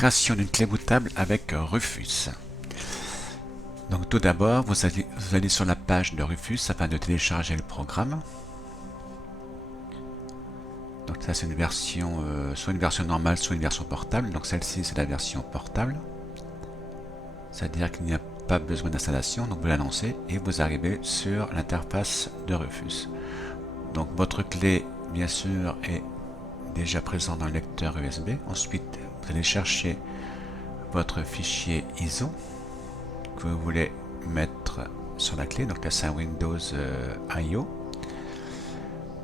Création d'une clé bootable avec Rufus. Donc tout d'abord, vous allez sur la page de Rufus afin de télécharger le programme. Donc ça c'est une version, soit une version normale, soit une version portable. Donc celle-ci c'est la version portable. C'est-à-dire qu'il n'y a pas besoin d'installation. Donc vous la lancez et vous arrivez sur l'interface de Rufus. Donc votre clé bien sûr est déjà présente dans le lecteur USB. Ensuite vous allez chercher votre fichier ISO que vous voulez mettre sur la clé. Donc là c'est un Windows IO.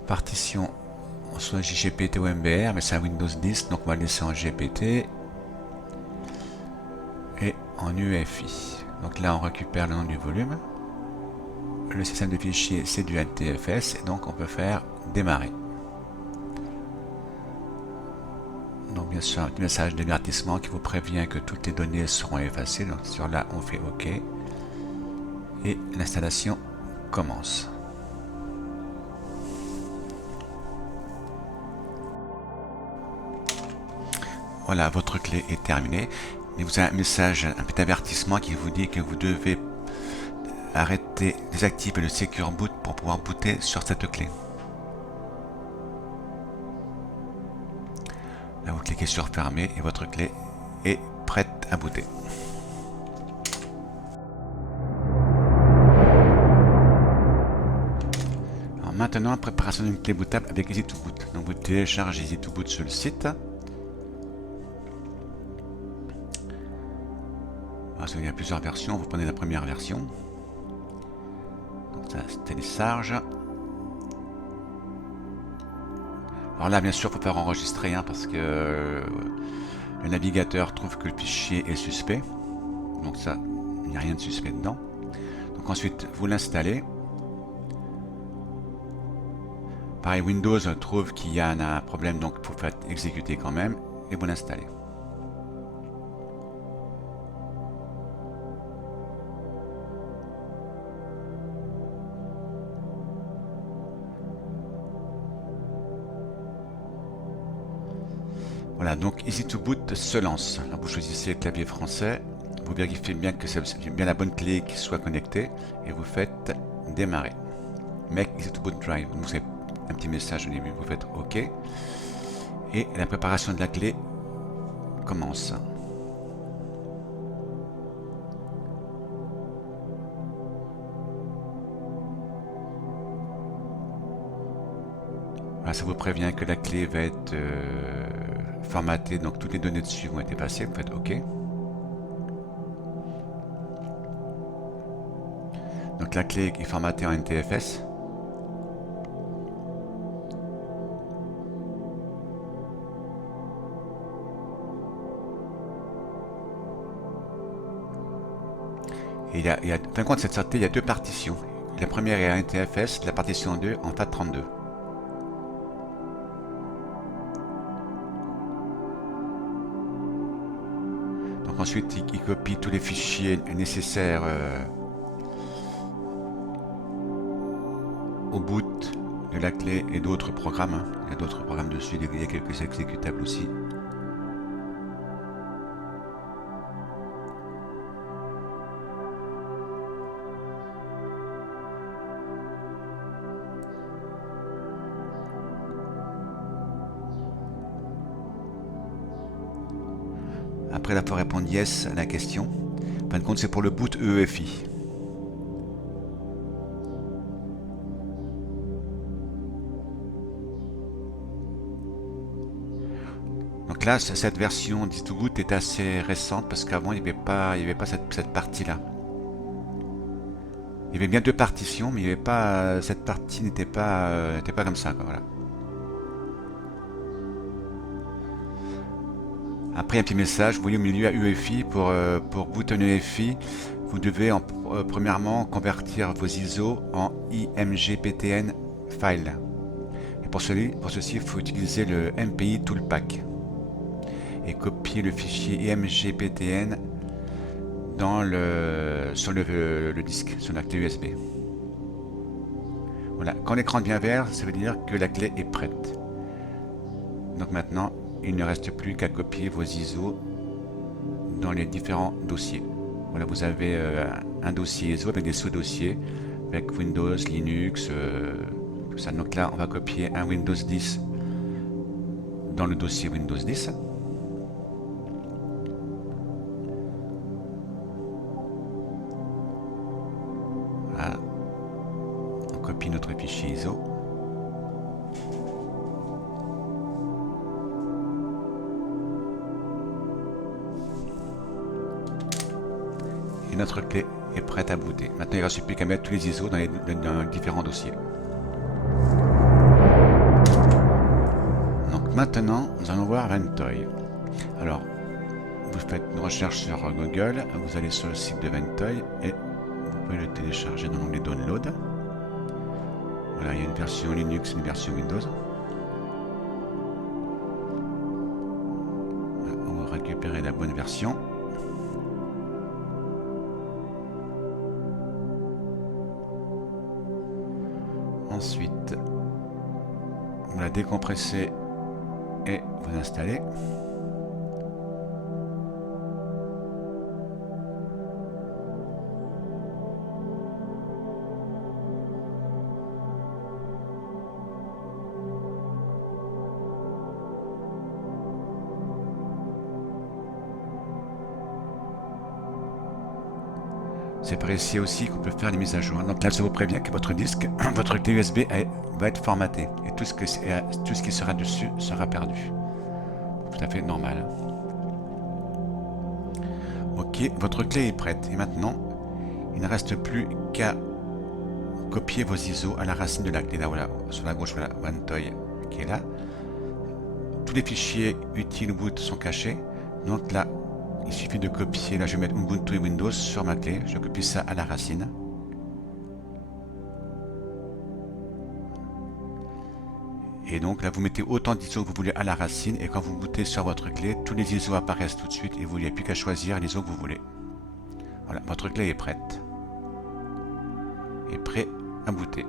Partition soit JGPT ou MBR, mais c'est un Windows 10, donc on va le laisser en GPT et en UEFI. Donc là on récupère le nom du volume. Le système de fichiers c'est du NTFS et donc on peut faire démarrer. Donc bien sûr un petit message d'avertissement qui vous prévient que toutes les données seront effacées. Donc sur là on fait OK et l'installation commence. Voilà, votre clé est terminée. Et vous avez un message, un petit avertissement qui vous dit que vous devez arrêter, désactiver le Secure Boot pour pouvoir booter sur cette clé. Là, vous cliquez sur Fermer et votre clé est prête à booter. Alors maintenant, préparation d'une clé bootable avec EasyToBoot. Donc vous téléchargez EasyToBoot sur le site. Il y a plusieurs versions, vous prenez la première version. Donc ça se télécharge. Alors là bien sûr il faut faire enregistrer parce que le navigateur trouve que le fichier est suspect. Donc ça, il n'y a rien de suspect dedans. Donc ensuite vous l'installez. Pareil, Windows trouve qu'il y a un problème, donc il faut faire exécuter quand même et vous l'installez. Voilà, donc EasyToBoot se lance. Alors vous choisissez le clavier français, vous vérifiez bien que c'est bien la bonne clé qui soit connectée et vous faites démarrer. Make EasyToBoot Drive. Donc c'est un petit message au début, vous faites OK et la préparation de la clé commence. Voilà, ça vous prévient que la clé va être formatée, donc toutes les données dessus vont être effacées, vous faites OK. Donc la clé est formatée en NTFS. Et en fin de compte, cette sortie, il y a deux partitions. La première est en NTFS, la partition 2 en FAT32. Donc ensuite, il copie tous les fichiers nécessaires au boot de la clé et d'autres programmes. Il y a d'autres programmes dessus, il y a quelques exécutables aussi. Après il faut répondre yes à la question. En fin de compte, c'est pour le boot EEFI. Donc là, cette version d'EasyToBoot est assez récente parce qu'avant il n'y avait pas cette partie-là. Il y avait bien deux partitions, mais il n'y avait pas cette partie n'était pas comme ça, quoi, voilà. Après un petit message, vous voyez au milieu à UEFI, pour boot un UEFI, vous devez premièrement convertir vos ISO en IMGPTN file. Et pour ceci, il faut utiliser le MPI Toolpack et copier le fichier IMGPTN sur le disque, sur la clé USB. Voilà, quand l'écran devient vert, ça veut dire que la clé est prête. Donc maintenant, il ne reste plus qu'à copier vos ISO dans les différents dossiers. Voilà, vous avez un dossier ISO avec des sous-dossiers, avec Windows, Linux, tout ça. Donc là, on va copier un Windows 10 dans le dossier Windows 10. Voilà. On copie notre fichier ISO. Et notre clé est prête à booter. Maintenant, il ne reste plus qu'à mettre tous les ISO dans les différents dossiers. Donc maintenant, nous allons voir Ventoy. Alors, vous faites une recherche sur Google, vous allez sur le site de Ventoy et vous pouvez le télécharger dans l'onglet Download. Voilà, il y a une version Linux, une version Windows. Voilà, on va récupérer la bonne version. Ensuite, vous la décompressez et vous installez. C'est par ici aussi qu'on peut faire les mises à jour. Donc là, ça vous prévient que votre disque, votre clé USB va être formatée. Et tout ce qui sera dessus sera perdu. Tout à fait normal. Ok, votre clé est prête. Et maintenant, il ne reste plus qu'à copier vos ISO à la racine de la clé. Là, voilà, sur la gauche, voilà, Ventoy qui est là. Tous les fichiers utiles boot sont cachés. Donc là, il suffit de copier, là je vais mettre Ubuntu et Windows sur ma clé, je copie ça à la racine. Et donc là vous mettez autant d'ISO que vous voulez à la racine et quand vous bootez sur votre clé, tous les ISO apparaissent tout de suite et vous n'avez plus qu'à choisir l'ISO que vous voulez. Voilà, votre clé est prête. Et prêt à booter.